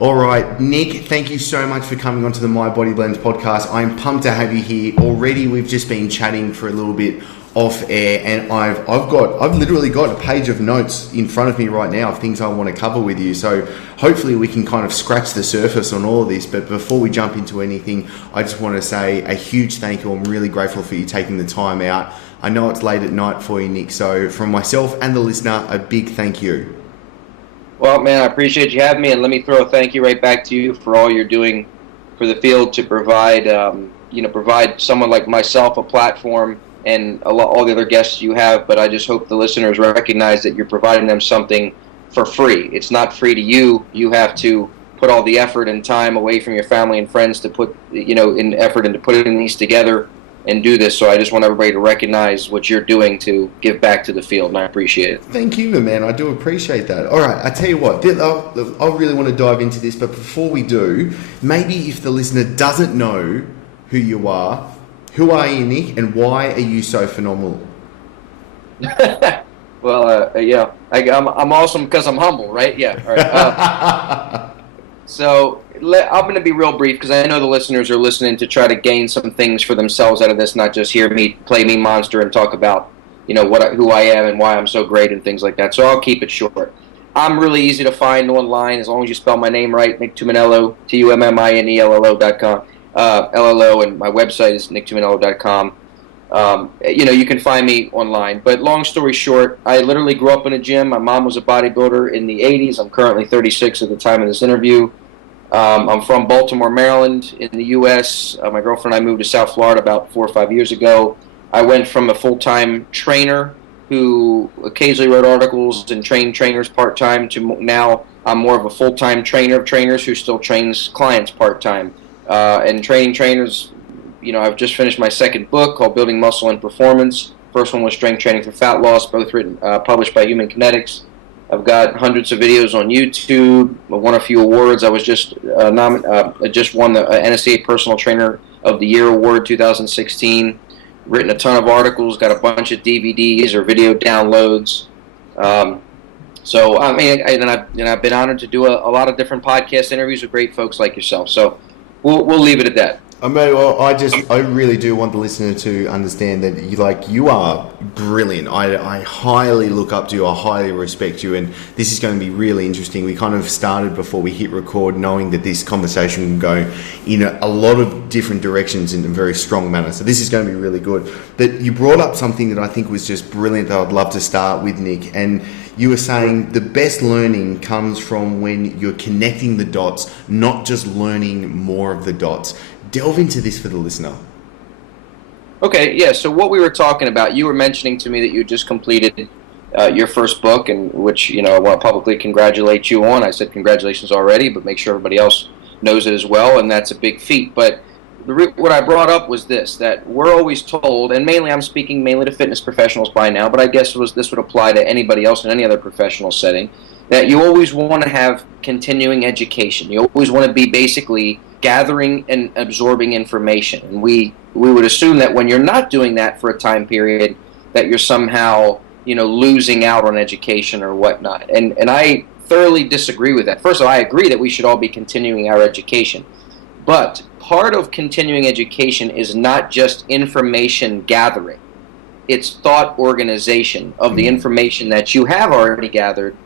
All right, Nick, thank you so much for coming onto the My Body Blends podcast. I'm pumped to have you here. Already, we've just been chatting for a little bit off air, and I've literally got a page of notes in front of me right now of things I want to cover with you. So hopefully we can kind of scratch the surface on all of this. But before we jump into anything, I just want to say a huge thank you. I'm really grateful for you taking the time out. I know it's late at night for you, Nick. So from myself and the listener, a big thank you. Well, man, I appreciate you having me, and let me throw a thank you right back to you for all you're doing for the field to provide, provide someone like myself a platform and all the other guests you have. But I just hope the listeners recognize that you're providing them something for free. It's not free to you. You have to put all the effort and time away from your family and friends to put, in effort into putting these together and do this. So I just want everybody to recognize what you're doing to give back to the field, and I appreciate it. Thank you, man. I do appreciate that. All right, I tell you what, I really want to dive into this, but before we do, maybe if the listener doesn't know who you are you, Nick, and why are you so phenomenal? Well, I'm awesome because I'm humble, right? Yeah. All right. So I'm going to be real brief because I know the listeners are listening to try to gain some things for themselves out of this, not just hear me play me monster and talk about, who I am and why I'm so great and things like that. So I'll keep it short. I'm really easy to find online as long as you spell my name right, Nick Tumminello, TUMMINELLO.com, LLO, and my website is nicktumminello.com. You can find me online. But long story short, I literally grew up in a gym. My mom was a bodybuilder in the 80s. I'm currently 36 at the time of this interview. I'm from Baltimore, Maryland in the U.S. My girlfriend and I moved to South Florida about 4 or 5 years ago. I went from a full-time trainer who occasionally wrote articles and trained trainers part-time to now I'm more of a full-time trainer of trainers who still trains clients part-time. And training trainers, I've just finished my second book called Building Muscle and Performance. First one was Strength Training for Fat Loss, both written, published by Human Kinetics. I've got hundreds of videos on YouTube. I won a few awards. I was just just won the NSCA Personal Trainer of the Year Award 2016. Written a ton of articles. Got a bunch of DVDs or video downloads. I've been honored to do a lot of different podcast interviews with great folks like yourself. So we'll leave it at that. I really do want the listener to understand that you are brilliant. I highly look up to you. I highly respect you, and this is going to be really interesting. We kind of started before we hit record, knowing that this conversation can go in a lot of different directions in a very strong manner. So this is going to be really good. But you brought up something that I think was just brilliant that I'd love to start with, Nick. And you were saying the best learning comes from when you're connecting the dots, not just learning more of the dots. Delve into this for the listener. Okay, yeah, so what we were talking about, you were mentioning to me that you just completed your first book, and which, I want to publicly congratulate you on. I said congratulations already, but make sure everybody else knows it as well, and that's a big feat. But what I brought up was this, that we're always told, and I'm speaking mainly to fitness professionals by now, but I guess this would apply to anybody else in any other professional setting, that you always want to have continuing education. You always want to be basically gathering and absorbing information. And we would assume that when you're not doing that for a time period, that you're somehow, losing out on education or whatnot. And I thoroughly disagree with that. First of all, I agree that we should all be continuing our education. But part of continuing education is not just information gathering. It's thought organization of the information that you have already gathered,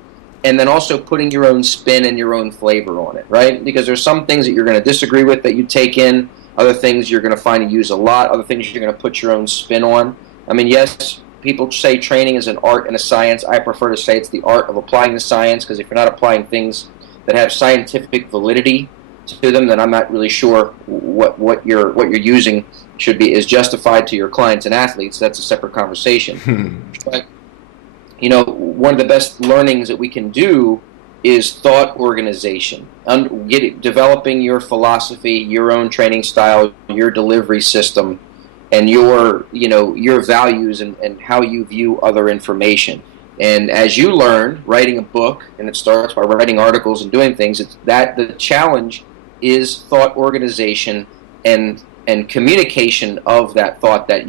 and then also putting your own spin and your own flavor on it, right? Because there's some things that you're going to disagree with that you take in, other things you're going to find you use a lot, other things you're going to put your own spin on. I mean, yes, people say training is an art and a science. I prefer to say it's the art of applying the science, because if you're not applying things that have scientific validity to them, then I'm not really sure what you're using is justified to your clients and athletes. That's a separate conversation. But one of the best learnings that we can do is thought organization, developing your philosophy, your own training style, your delivery system, and your values and how you view other information. And as you learn, writing a book, and it starts by writing articles and doing things, it's that the challenge is thought organization and communication of that thought that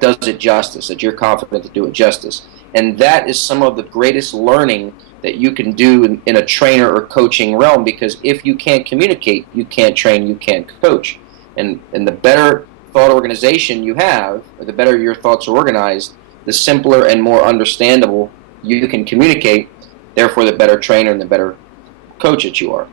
does it justice, that you're confident to do it justice. And that is some of the greatest learning that you can do in a trainer or coaching realm, because if you can't communicate, you can't train, you can't coach. And the better thought organization you have, or the better your thoughts are organized, the simpler and more understandable you can communicate, therefore the better trainer and the better coach that you are.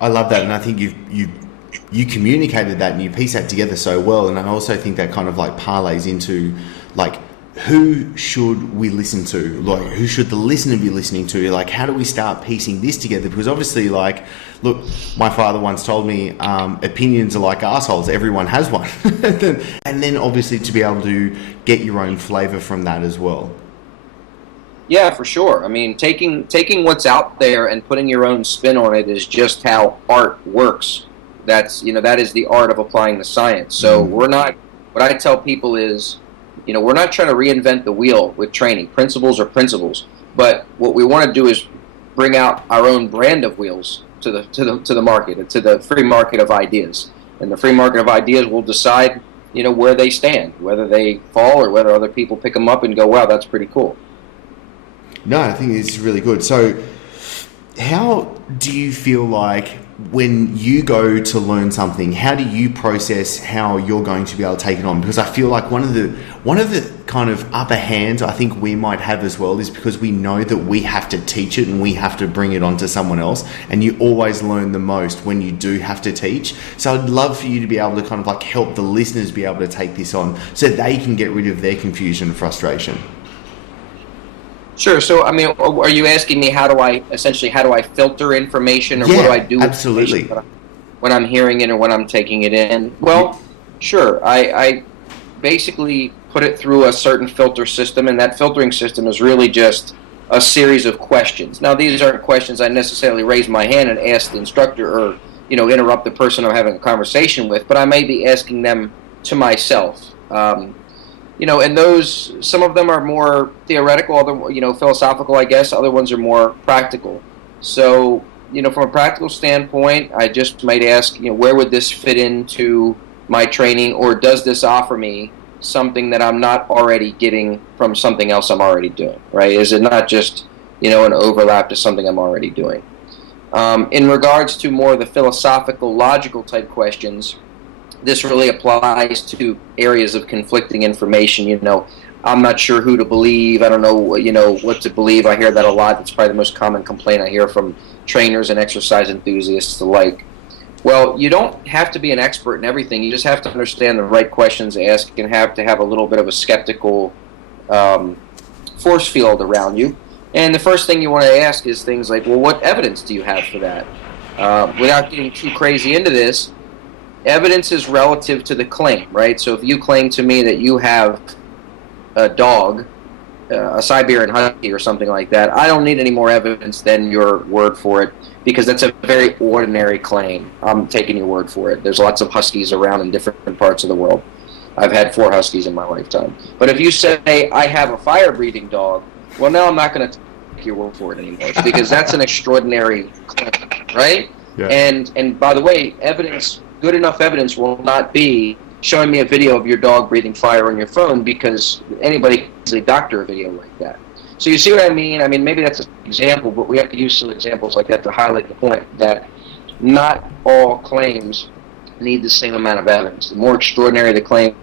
I love that, and I think you communicated that and you pieced that together so well. And I also think that kind of like parlays into like, who should we listen to? Like, who should the listener be listening to? Like, how do we start piecing this together? Because obviously, like, look, my father once told me, opinions are like assholes. Everyone has one. And then obviously to be able to get your own flavor from that as well. Yeah, for sure. I mean, taking what's out there and putting your own spin on it is just how art works. That is the art of applying the science. So what I tell people is, we're not trying to reinvent the wheel with training. Principles are principles, but what we want to do is bring out our own brand of wheels to the market, to the free market of ideas. And the free market of ideas will decide, where they stand, whether they fall or whether other people pick them up and go, wow, that's pretty cool. No, I think it's really good. So how do you feel like when you go to learn something, how do you process how you're going to be able to take it on? Because I feel like one of the kind of upper hands I think we might have as well is because we know that we have to teach it and we have to bring it on to someone else, and you always learn the most when you do have to teach. So I'd love for you to be able to kind of like help the listeners be able to take this on so they can get rid of their confusion and frustration. Sure. So, I mean, are you asking me how do I filter information, or what do I do with absolutely when I'm hearing it or when I'm taking it in? Well, sure. I basically put it through a certain filter system, and that filtering system is really just a series of questions. Now, these aren't questions I necessarily raise my hand and ask the instructor or, interrupt the person I'm having a conversation with, but I may be asking them to myself. And those, some of them are more theoretical, other, philosophical, I guess. Other ones are more practical. So, from a practical standpoint, I just might ask, where would this fit into my training, or does this offer me something that I'm not already getting from something else I'm already doing, right? Is it not just, an overlap to something I'm already doing? In regards to more of the philosophical, logical type questions, this really applies to areas of conflicting information. I'm not sure who to believe. I don't know, what to believe. I hear that a lot. That's probably the most common complaint I hear from trainers and exercise enthusiasts alike. Well, you don't have to be an expert in everything. You just have to understand the right questions to ask and have to have a little bit of a skeptical force field around you. And the first thing you want to ask is things like, well, what evidence do you have for that? Without getting too crazy into this, evidence is relative to the claim, right? So if you claim to me that you have a dog, a Siberian Husky or something like that, I don't need any more evidence than your word for it, because that's a very ordinary claim. I'm taking your word for it. There's lots of Huskies around in different parts of the world. I've had 4 Huskies in my lifetime. But if you say, I have a fire-breathing dog, well, now I'm not going to take your word for it anymore, because that's an extraordinary claim, right? Yeah. And by the way, good enough evidence will not be showing me a video of your dog breathing fire on your phone, because anybody can easily doctor a video like that. So you see what I mean? I mean, maybe that's an example, but we have to use some examples like that to highlight the point that not all claims need the same amount of evidence. The more extraordinary the claim,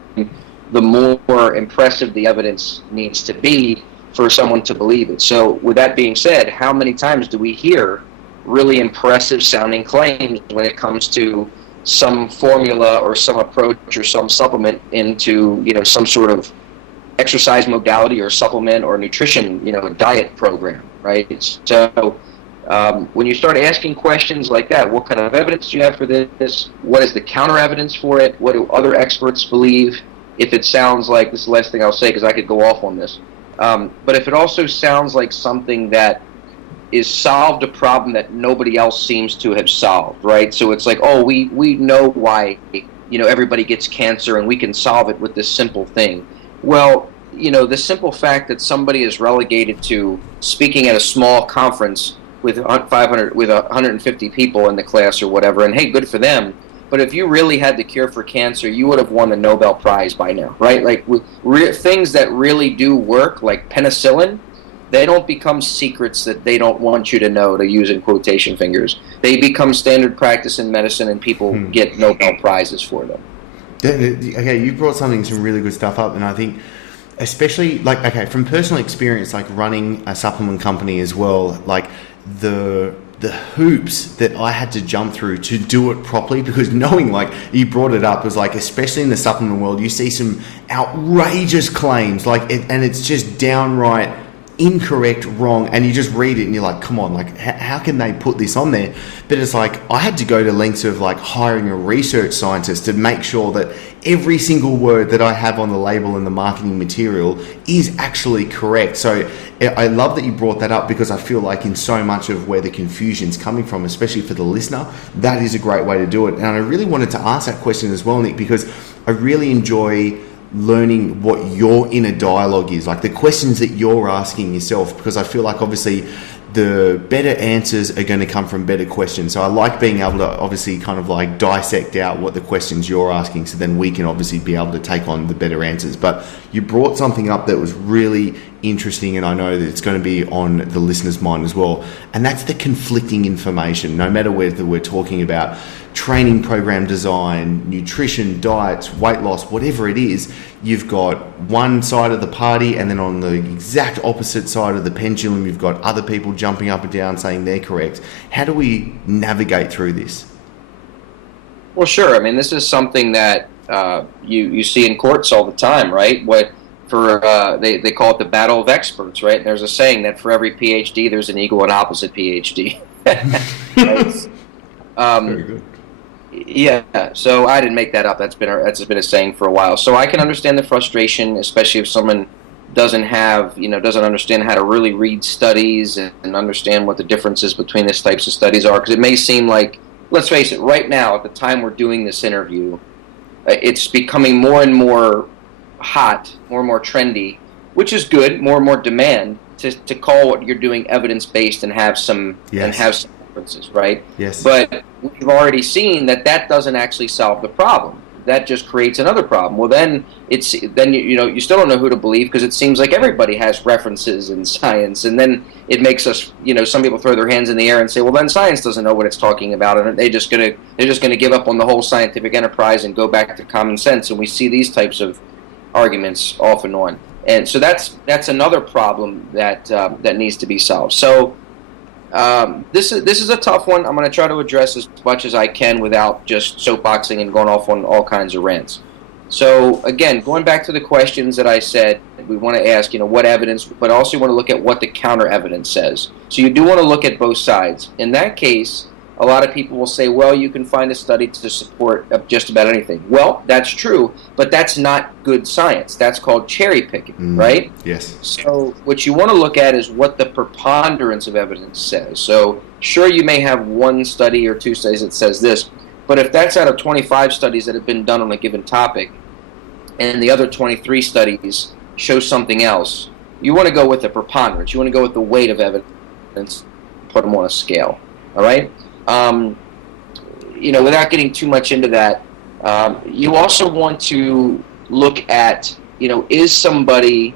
the more impressive the evidence needs to be for someone to believe it. So with that being said, how many times do we hear really impressive sounding claims when it comes to some formula or some approach or some supplement into, some sort of exercise modality or supplement or nutrition, diet program, right? So when you start asking questions like that, what kind of evidence do you have for this? What is the counter evidence for it? What do other experts believe? If it sounds like, this is the last thing I'll say because I could go off on this, but if it also sounds like something that is solved a problem that nobody else seems to have solved, right? So it's like, oh, we know why, everybody gets cancer and we can solve it with this simple thing. Well, the simple fact that somebody is relegated to speaking at a small conference with 150 people in the class or whatever, and hey, good for them. But if you really had the cure for cancer, you would have won the Nobel Prize by now, right? Like with things that really do work, like penicillin, They don't become secrets that they don't want you to know, to use in quotation fingers. They become standard practice in medicine, and people get Nobel Prizes for them. Okay, you brought some really good stuff up, and I think especially from personal experience, like running a supplement company as well, like the hoops that I had to jump through to do it properly, because knowing, like you brought it up, was like, especially in the supplement world, you see some outrageous claims, and it's just downright incorrect, wrong, and you just read it and you're like, come on, like how can they put this on there? But it's like, I had to go to lengths of like hiring a research scientist to make sure that every single word that I have on the label and the marketing material is actually correct. So I love that you brought that up, because I feel like in so much of where the confusion's coming from, especially for the listener, that is a great way to do it. And I really wanted to ask that question as well, Nick, because I really enjoy learning what your inner dialogue is, like the questions that you're asking yourself, because I feel like obviously the better answers are going to come from better questions. So I like being able to obviously kind of like dissect out what the questions you're asking, so then we can obviously be able to take on the better answers. But you brought something up that was really interesting, and I know that it's going to be on the listener's mind as well, and that's the conflicting information. No matter whether we're talking about training program design, nutrition, diets, weight loss, whatever it is, you've got one side of the party, and then on the exact opposite side of the pendulum, you've got other people jumping up and down saying they're correct. How do we navigate through this? Well, sure. I mean, this is something that you see in courts all the time, right? They call it the battle of experts, right? And there's a saying that for every PhD, there's an equal and opposite PhD. Very good. Yeah, so I didn't make that up. That's been a saying for a while. So I can understand the frustration, especially if someone doesn't understand how to really read studies and understand what the differences between these types of studies are. Because it may seem like, let's face it, right now at the time we're doing this interview, it's becoming more and more hot, more and more trendy, which is good. More and more demand to call what you're doing evidence-based and have some differences, right? Yes. But we've already seen that doesn't actually solve the problem. That just creates another problem. Well, then you still don't know who to believe, because it seems like everybody has references in science, and then it makes us, some people throw their hands in the air and say, well, then science doesn't know what it's talking about, and they're just gonna give up on the whole scientific enterprise and go back to common sense. And we see these types of arguments off and on, and so that's another problem that needs to be solved. So. This is a tough one. I'm going to try to address as much as I can without just soapboxing and going off on all kinds of rants. So again, going back to the questions that I said, we want to ask, what evidence, but also want to look at what the counter evidence says. So you do want to look at both sides. In that case, a lot of people will say, well, you can find a study to support just about anything. Well, that's true, but that's not good science. That's called cherry picking, right? Yes. So what you want to look at is what the preponderance of evidence says. So sure, you may have one study or two studies that says this, but if that's out of 25 studies that have been done on a given topic, and the other 23 studies show something else, you want to go with the preponderance. You want to go with the weight of evidence, put them on a scale, all right? Without getting too much into that, you also want to look at, is somebody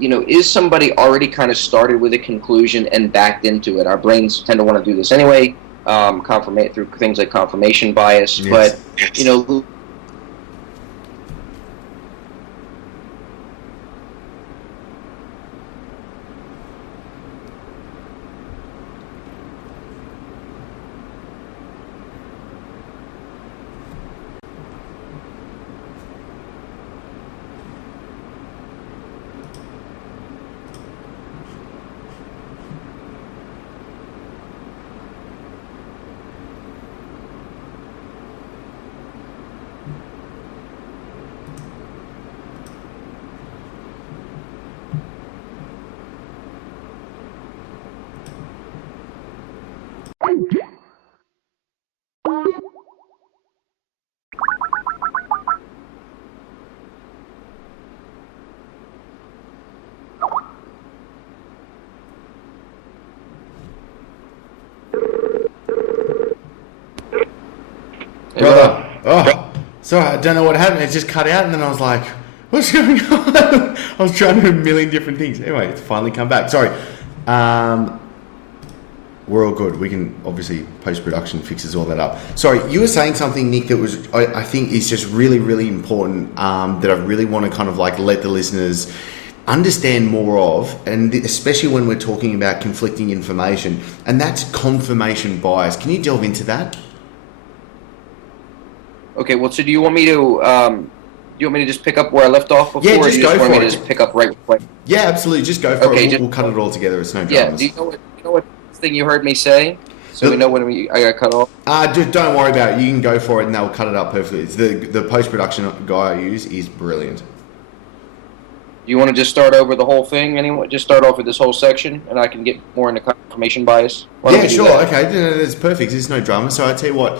already kind of started with a conclusion and backed into it? Our brains tend to want to do this anyway, through things like confirmation bias. Yes. But, Brother, sorry, I don't know what happened. It just cut out, and then I was like, What's going on? I was trying to do a million different things. Anyway, it's finally come back. Sorry. We're all good. We can obviously post-production fixes all that up. Sorry, you were saying something, Nick, that was I think is just really, really important, that I really want to kind of like let the listeners understand more of, and especially when we're talking about conflicting information, and that's confirmation bias. Can you delve into that? Okay, well, so do you want me to just pick up where I left off before? Yeah, or just you go just want for me it. to just pick up right away? Yeah, absolutely. Just go for Okay, it. We'll cut it all together. It's no Yeah, dramas. do you know what thing you heard me say? So we know when I got cut off? Just don't worry about it. You can go for it and they'll cut it up perfectly. It's the post-production guy I use is brilliant. You want to just start over the whole thing? Anyway, just start off with this whole section, and I can get more into confirmation bias. Why don't Yeah, we do sure. that? Okay, no, that's perfect. There's no drama. So I tell you what,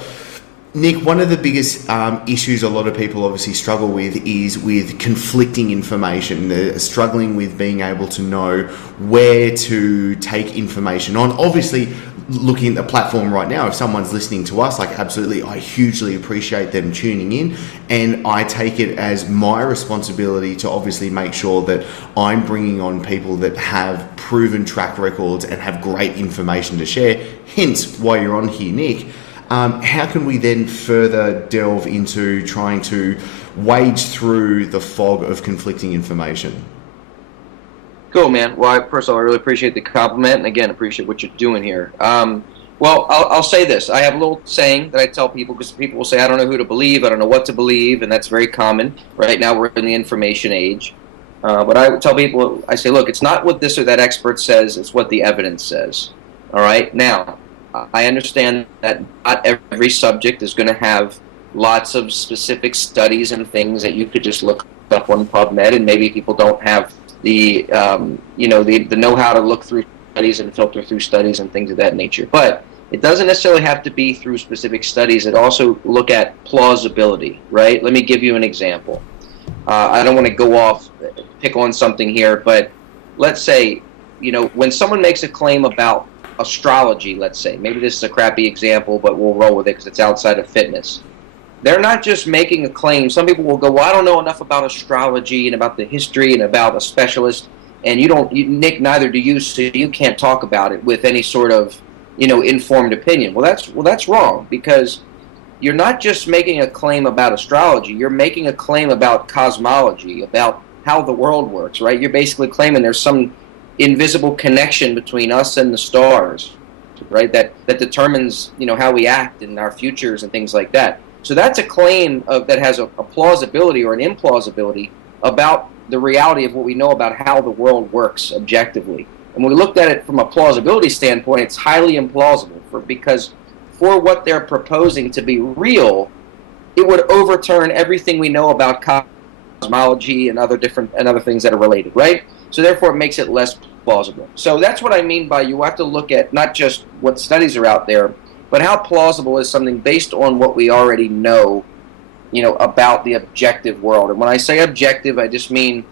Nick, one of the biggest issues a lot of people obviously struggle with is with conflicting information. They're struggling with being able to know where to take information on. Obviously, looking at the platform right now, if someone's listening to us, like absolutely, I hugely appreciate them tuning in, and I take it as my responsibility to obviously make sure that I'm bringing on people that have proven track records and have great information to share. Hence, why you're on here, Nick. How can we then further delve into trying to wade through the fog of conflicting information? Cool, man. Well, first of all, I really appreciate the compliment, and again, appreciate what you're doing here. Well, I'll say this. I have a little saying that I tell people, because people will say, I don't know who to believe, I don't know what to believe, and that's very common. Right now, we're in the information age. But I would tell people, I say, look, it's not what this or that expert says, it's what the evidence says. All right? Now, I understand that not every subject is going to have lots of specific studies and things that you could just look up on PubMed, and maybe people don't have the the know-how to look through studies and filter through studies and things of that nature. But it doesn't necessarily have to be through specific studies. It also look at plausibility, right? Let me give you an example. I don't want to pick on something here, but let's say, when someone makes a claim about astrology, let's say, maybe this is a crappy example, but we'll roll with it because it's outside of fitness. They're not just making a claim. Some people will go, well, I don't know enough about astrology and about the history and about a specialist, and Nick, neither do you, so you can't talk about it with any sort of, informed opinion. Well, that's wrong, because you're not just making a claim about astrology. You're making a claim about cosmology, about how the world works, right? You're basically claiming there's some invisible connection between us and the stars, right? That determines, how we act in our futures and things like that. So that's a claim that has a plausibility or an implausibility about the reality of what we know about how the world works objectively. And when we looked at it from a plausibility standpoint, it's highly implausible because for what they're proposing to be real, it would overturn everything we know about cosmology and other things that are related, right? So therefore, it makes it less plausible. So that's what I mean by you have to look at not just what studies are out there, but how plausible is something based on what we already know, about the objective world. And when I say objective, I just mean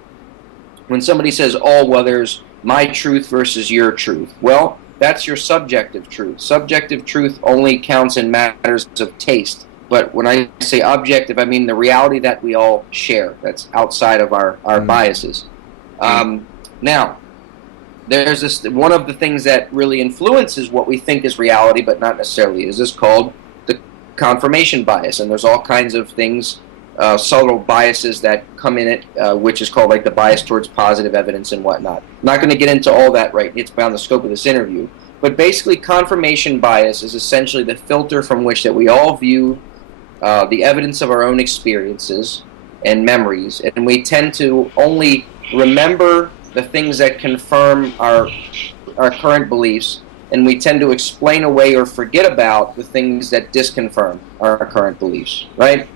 when somebody says, oh, well, there's my truth versus your truth. Well, that's your subjective truth. Subjective truth only counts in matters of taste. But when I say objective, I mean the reality that we all share. That's outside of our biases. Now, there's one of the things that really influences what we think is reality, but not necessarily is called the confirmation bias. And there's all kinds of things, subtle biases that come in it, which is called like the bias towards positive evidence and whatnot. I'm not going to get into all that right. It's beyond the scope of this interview. But basically, confirmation bias is essentially the filter from which that we all view the evidence of our own experiences and memories, and we tend to only remember the things that confirm our current beliefs, and we tend to explain away or forget about the things that disconfirm our current beliefs, right?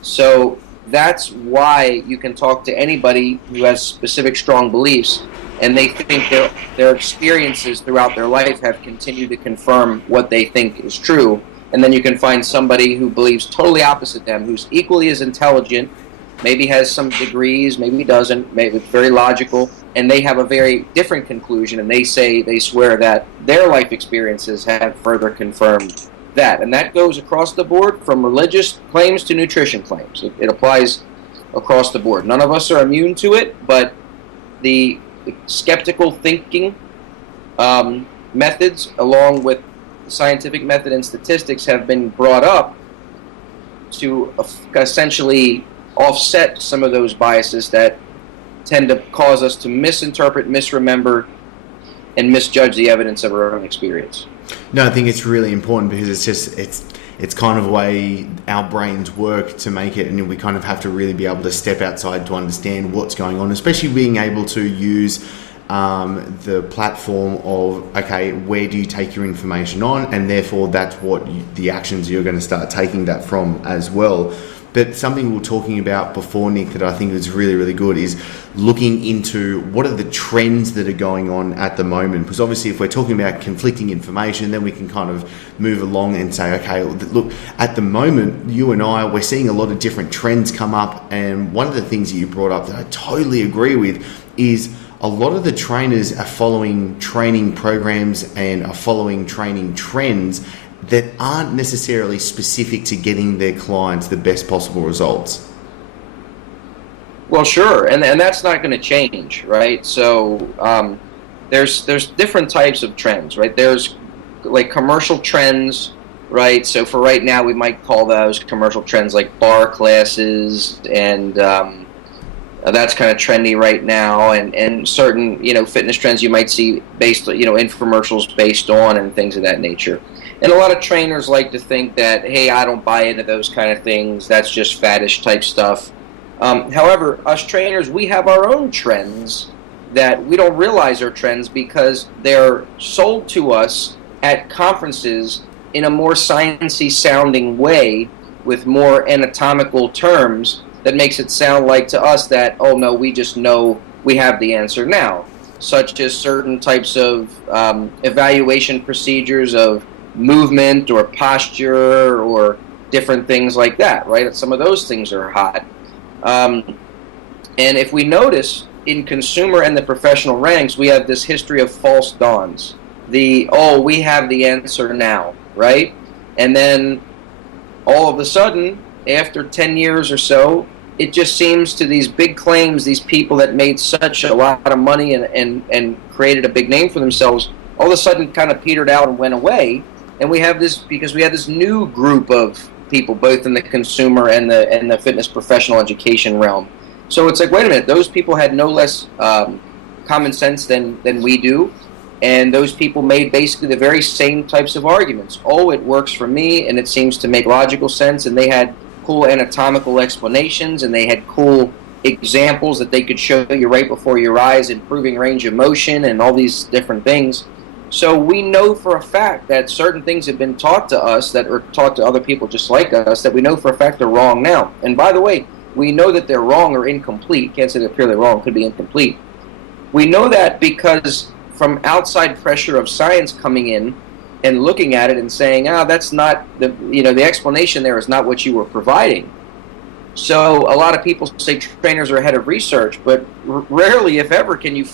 So that's why you can talk to anybody who has specific strong beliefs, and they think their experiences throughout their life have continued to confirm what they think is true, and then you can find somebody who believes totally opposite them, who's equally as intelligent, maybe has some degrees, maybe doesn't, maybe very logical, and they have a very different conclusion, and they swear that their life experiences have further confirmed that. And that goes across the board from religious claims to nutrition claims. It applies across the board. None of us are immune to it, but the skeptical thinking methods, along with the scientific method and statistics, have been brought up to essentially offset some of those biases that tend to cause us to misinterpret, misremember, and misjudge the evidence of our own experience. No, I think it's really important because it's kind of a way our brains work to make it, and we kind of have to really be able to step outside to understand what's going on, especially being able to use the platform of, okay, where do you take your information on, and therefore that's what the actions you're going to start taking that from as well. But something we were talking about before, Nick, that I think is really, really good is looking into what are the trends that are going on at the moment. Because obviously if we're talking about conflicting information, then we can kind of move along and say, okay, look, at the moment, you and I, we're seeing a lot of different trends come up. And one of the things that you brought up that I totally agree with is a lot of the trainers are following training programs and are following training trends that aren't necessarily specific to getting their clients the best possible results. Well, sure, and that's not going to change, right? So there's different types of trends, right? There's like commercial trends, right? So for right now, we might call those commercial trends like bar classes, and that's kind of trendy right now. And certain fitness trends you might see based infomercials based on and things of that nature. And a lot of trainers like to think that, hey, I don't buy into those kind of things. That's just faddish type stuff. However, us trainers, we have our own trends that we don't realize are trends because they're sold to us at conferences in a more sciencey sounding way with more anatomical terms that makes it sound like to us that, oh no, we just know we have the answer now, such as certain types of evaluation procedures of movement or posture or different things like that, right? Some of those things are hot. And if we notice in consumer and the professional ranks, we have this history of false dawns. We have the answer now, right? And then all of a sudden, after 10 years or so, it just seems to these big claims, these people that made such a lot of money and created a big name for themselves, all of a sudden kind of petered out and went away. And we have this because we have this new group of people, both in the consumer and the fitness professional education realm. So it's like, wait a minute, those people had no less common sense than we do, and those people made basically the very same types of arguments. Oh, it works for me, and it seems to make logical sense, and they had cool anatomical explanations, and they had cool examples that they could show you right before your eyes, improving range of motion and all these different things. So we know for a fact that certain things have been taught to us that are taught to other people just like us that we know for a fact are wrong now. And by the way, we know that they're wrong or incomplete. Can't say they're purely wrong, could be incomplete. We know that because from outside pressure of science coming in and looking at it and saying, that's not the explanation there is not what you were providing. So a lot of people say trainers are ahead of research, but rarely, if ever, can you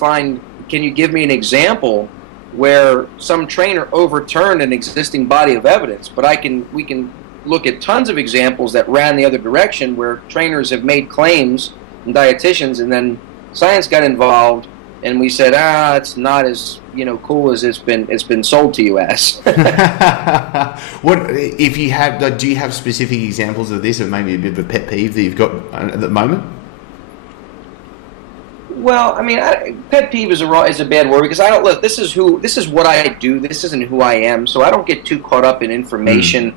give me an example where some trainer overturned an existing body of evidence? But we can look at tons of examples that ran the other direction where trainers have made claims and dietitians, and then science got involved, and we said, it's not as cool as it's been sold to you as. What if you have? Do you have specific examples of this, or maybe a bit of a pet peeve that you've got at the moment? Well, I mean, pet peeve is a bad word because I don't look. This is what I do. This isn't who I am, so I don't get too caught up in information.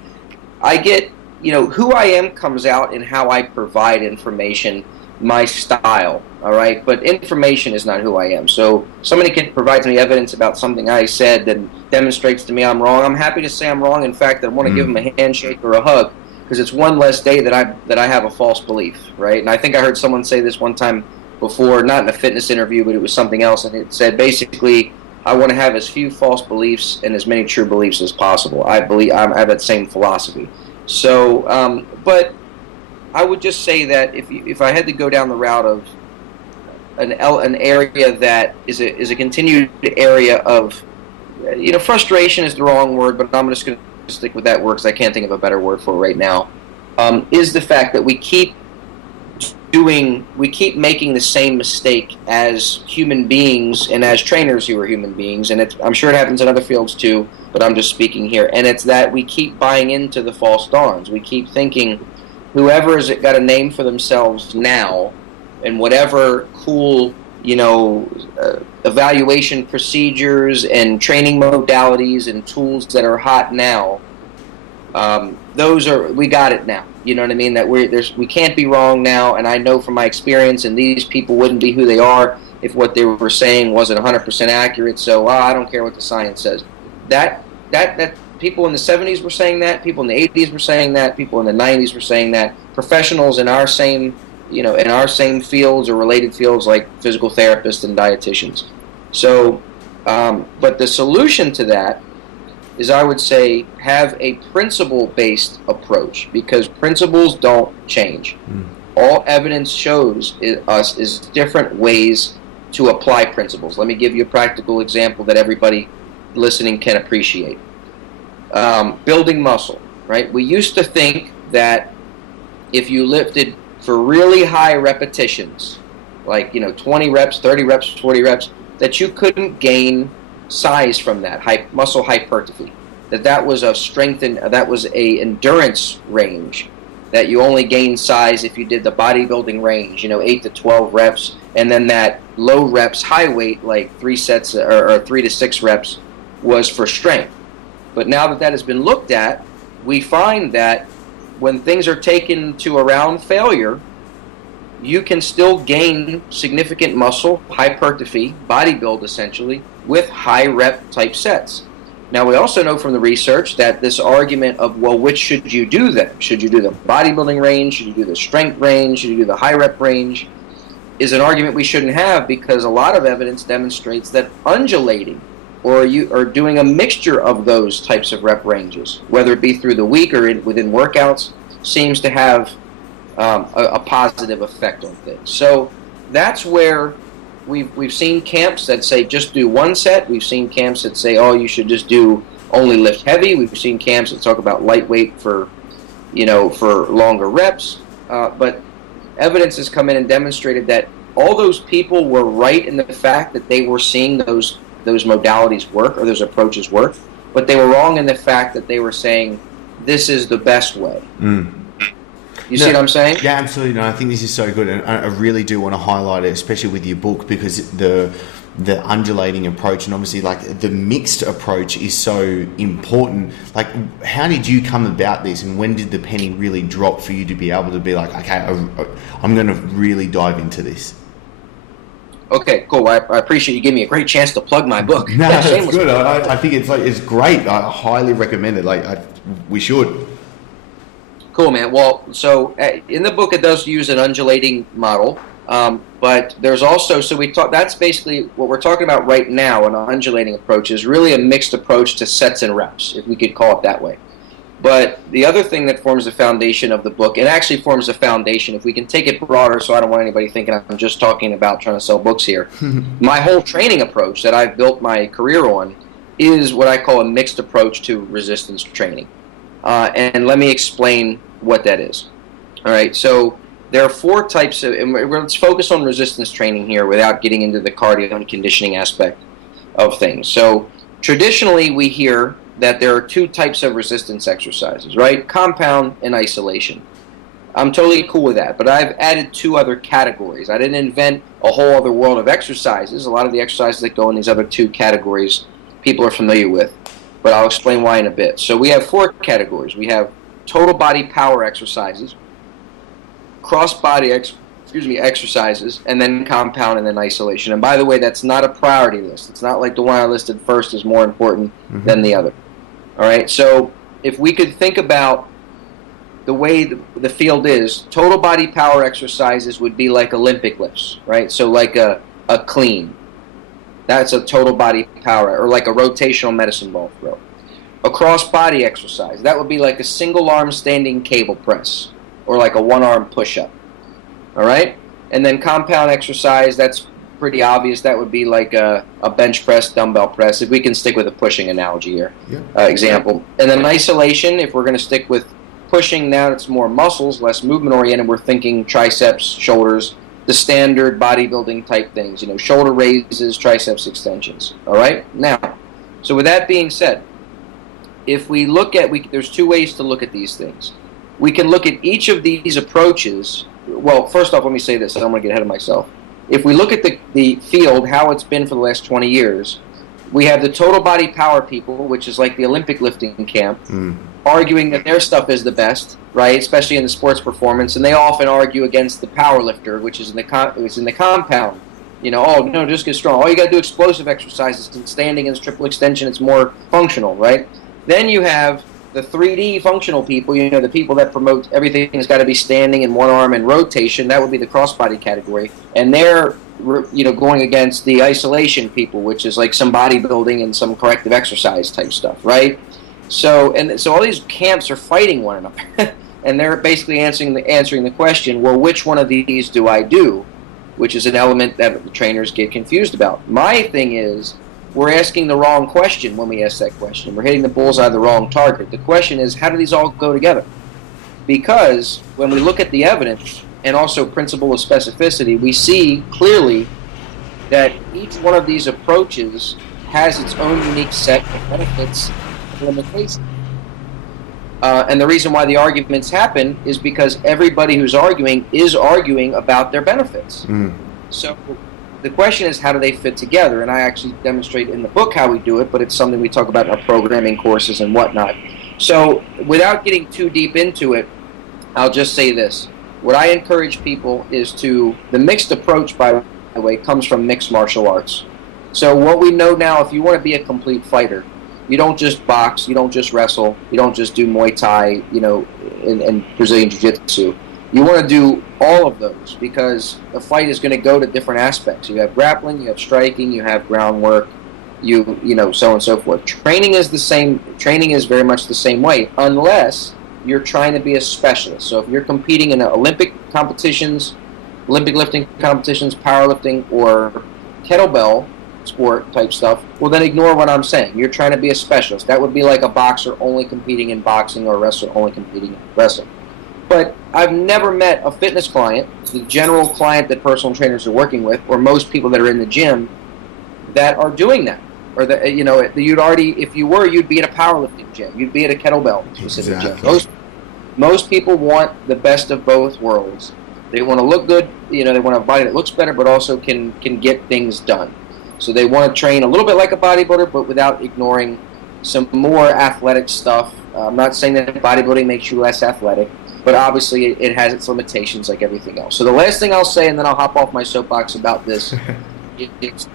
I get, who I am comes out in how I provide information, my style. All right, but information is not who I am. So somebody can provide me evidence about something I said that demonstrates to me I'm wrong. I'm happy to say I'm wrong. In fact, I want to give them a handshake or a hug because it's one less day that I have a false belief, right? And I think I heard someone say this one time before, not in a fitness interview, but it was something else, and it said basically, I want to have as few false beliefs and as many true beliefs as possible. I have that same philosophy. So, but I would just say that if I had to go down the route of an area that is a continued area of, frustration is the wrong word, but I'm just going to stick with that word because I can't think of a better word for it right now, is the fact that we keep we keep making the same mistake as human beings and as trainers who are human beings, and I'm sure it happens in other fields too, but I'm just speaking here, and it's that we keep buying into the false dawns. We keep thinking whoever has got a name for themselves now, and whatever cool, evaluation procedures and training modalities and tools that are hot now, we got it now. You know what I mean? That we can't be wrong now, and I know from my experience, and these people wouldn't be who they are if what they were saying wasn't 100% accurate. So I don't care what the science says. That people in the 70s were saying that, people in the 80s were saying that, people in the 90s were saying that. Professionals in our same fields or related fields like physical therapists and dietitians. So, but the solution to that is, I would say, have a principle-based approach, because principles don't change. All evidence shows us is different ways to apply principles. Let me give you a practical example that everybody listening can appreciate. Building muscle, right? We used to think that if you lifted for really high repetitions, like 20 reps, 30 reps, 40 reps, that you couldn't gain size from that muscle hypertrophy. That was a endurance range, that you only gain size if you did the bodybuilding range, 8 to 12 reps, and then that low reps, high weight, like 3 sets or 3 to 6 reps, was for strength. But now that has been looked at, we find that when things are taken to around failure, you can still gain significant muscle hypertrophy, bodybuild essentially, with high rep type sets. Now, we also know from the research that this argument of, well, which should you do then? Should you do the bodybuilding range? Should you do the strength range? Should you do the high rep range? Is an argument we shouldn't have, because a lot of evidence demonstrates that undulating or doing a mixture of those types of rep ranges, whether it be through the week or within workouts, seems to have a positive effect on things. So that's where we've seen camps that say just do one set. We've seen camps that say, oh, you should just only lift heavy. We've seen camps that talk about lightweight for longer reps. But evidence has come in and demonstrated that all those people were right in the fact that they were seeing those modalities work or those approaches work, but they were wrong in the fact that they were saying this is the best way. You see what I'm saying? Yeah, absolutely. No, I think this is so good, and I really do want to highlight it, especially with your book, because the undulating approach and obviously like the mixed approach is so important. Like, how did you come about this, and when did the penny really drop for you to be able to be like, okay, I'm going to really dive into this? Okay, cool. I appreciate you giving me a great chance to plug my book. No, that's good. I think it's great. I highly recommend it. We should. Cool, man. Well, so in the book it does use an undulating model, but there's also, that's basically what we're talking about right now. An undulating approach is really a mixed approach to sets and reps, if we could call it that way. But the other thing that forms the foundation of the book, and actually forms the foundation, if we can take it broader, so I don't want anybody thinking I'm just talking about trying to sell books here. My whole training approach that I've built my career on is what I call a mixed approach to resistance training. And let me explain what that is. All right, so there are 4 types of, and let's focus on resistance training here without getting into the cardio and conditioning aspect of things. So traditionally we hear that there are 2 types of resistance exercises, right? Compound and isolation. I'm totally cool with that, but I've added 2 other categories. I didn't invent a whole other world of exercises. A lot of the exercises that go in these other 2 categories people are familiar with, but I'll explain why in a bit. So we have 4 categories. We have total body power exercises, cross body exercises, and then compound, and then isolation. And by the way, that's not a priority list. It's not like the one I listed first is more important than the other. All right, so if we could think about the way the field is, total body power exercises would be like Olympic lifts, right? So like a clean. That's a total body power, or like a rotational medicine ball throw. A cross-body exercise, that would be like a single-arm standing cable press, or like a one-arm push-up, all right? And then compound exercise, that's pretty obvious. That would be like a bench press, dumbbell press, if we can stick with a pushing analogy here, example. And then isolation, if we're going to stick with pushing now, it's more muscles, less movement oriented. We're thinking triceps, shoulders, the standard bodybuilding type things, shoulder raises, triceps extensions. All right? Now, so with that being said, if we look at, there's two ways to look at these things. We can look at each of these approaches. Well, first off, let me say this. I don't want to get ahead of myself. If we look at the field, how it's been for the last 20 years, we have the total body power people, which is like the Olympic lifting camp, arguing that their stuff is the best, right? Especially in the sports performance, and they often argue against the power lifter, which is in the compound. Oh no, just get strong. All you got to do explosive exercises, and standing and triple extension. It's more functional, right? Then you have the 3D functional people, the people that promote everything's got to be standing in one arm and rotation. That would be the crossbody category, and they're going against the isolation people, which is like some bodybuilding and some corrective exercise type stuff, right? So all these camps are fighting one another, and they're basically answering the question, well, which one of these do I do? Which is an element that the trainers get confused about. My thing is, we're asking the wrong question when we ask that question. We're hitting the bullseye the wrong target. The question is, how do these all go together? Because when we look at the evidence and also principle of specificity, we see clearly that each one of these approaches has its own unique set of benefits and limitations. And the reason why the arguments happen is because everybody who's arguing is arguing about their benefits. So the question is, how do they fit together? And I actually demonstrate in the book how we do it, but it's something we talk about in our programming courses and whatnot. So without getting too deep into it, I'll just say this. What I encourage people is the mixed approach, by the way, comes from mixed martial arts. So what we know now, if you want to be a complete fighter, you don't just box, you don't just wrestle, you don't just do Muay Thai, and Brazilian Jiu-Jitsu. You want to do all of those because the fight is going to go to different aspects. You have grappling, you have striking, you have groundwork, so on and so forth. Training is the same. Training is very much the same way, unless you're trying to be a specialist. So if you're competing in Olympic competitions, Olympic lifting competitions, powerlifting, or kettlebell sport type stuff, well, then ignore what I'm saying. You're trying to be a specialist. That would be like a boxer only competing in boxing or a wrestler only competing in wrestling. But I've never met a fitness client, the general client that personal trainers are working with, or most people that are in the gym that are doing that. Or that you'd already, if you were, you'd be at a powerlifting gym, you'd be at a kettlebell specific gym. Most people want the best of both worlds. They want to look good, they want a body that looks better, but also can get things done. So they want to train a little bit like a bodybuilder, but without ignoring some more athletic stuff. I'm not saying that bodybuilding makes you less athletic, but obviously it has its limitations like everything else. So the last thing I'll say, and then I'll hop off my soapbox about this,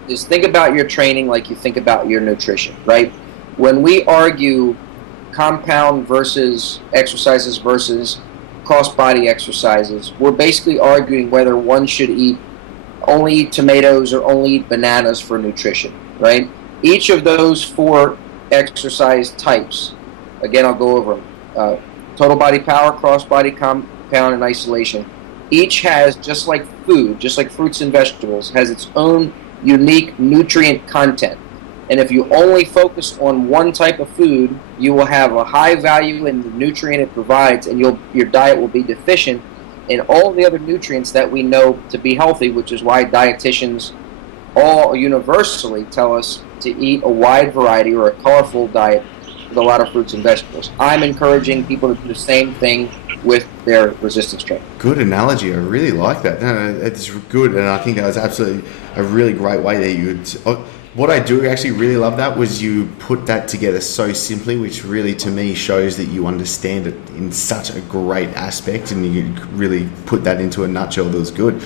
is think about your training like you think about your nutrition, right? When we argue compound versus exercises versus cross-body exercises, we're basically arguing whether one should only eat tomatoes or only eat bananas for nutrition, right? Each of those 4 exercise types, again, I'll go over them. Total body power, cross-body, compound, and isolation. Each has, just like food, just like fruits and vegetables, has its own unique nutrient content. And if you only focus on one type of food, you will have a high value in the nutrient it provides, and your diet will be deficient in all the other nutrients that we know to be healthy, which is why dietitians all universally tell us to eat a wide variety or a colorful diet with a lot of fruits and vegetables. I'm encouraging people to do the same thing with their resistance training. Good analogy. I really like that. No, it's good, and I think that was absolutely a really great way that you. What I do actually really love that was you put that together so simply, which really to me shows that you understand it in such a great aspect, and you really put that into a nutshell that was good.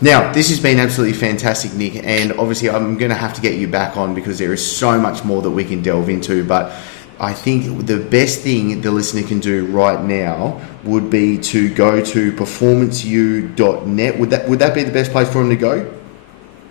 Now, this has been absolutely fantastic, Nick, and obviously I'm going to have to get you back on because there is so much more that we can delve into, but I think the best thing the listener can do right now would be to go to performanceu.net. Would that be the best place for them to go?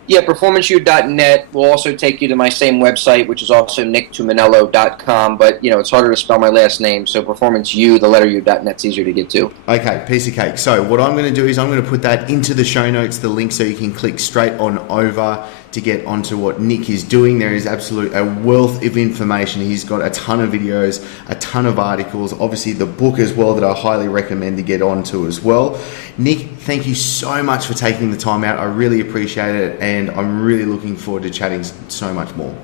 Yeah, performanceu.net will also take you to my same website, which is also nicktumminello.com, but it's harder to spell my last name, so performanceu, the letter u.net's easier to get to. Okay, piece of cake. So what I'm going to do is I'm going to put that into the show notes, the link, so you can click straight on over to get onto what Nick is doing. There is absolute a wealth of information. He's got a ton of videos, a ton of articles, obviously the book as well that I highly recommend to get onto as well. Nick, thank you so much for taking the time out. I really appreciate it, and I'm really looking forward to chatting so much more.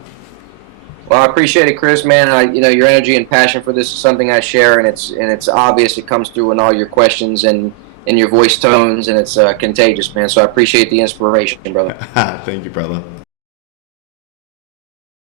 Well, I appreciate it, Chris, man. Your energy and passion for this is something I share, and it's obvious. It comes through in all your questions and in your voice tones, and it's contagious, man. So I appreciate the inspiration, brother. Thank you, brother.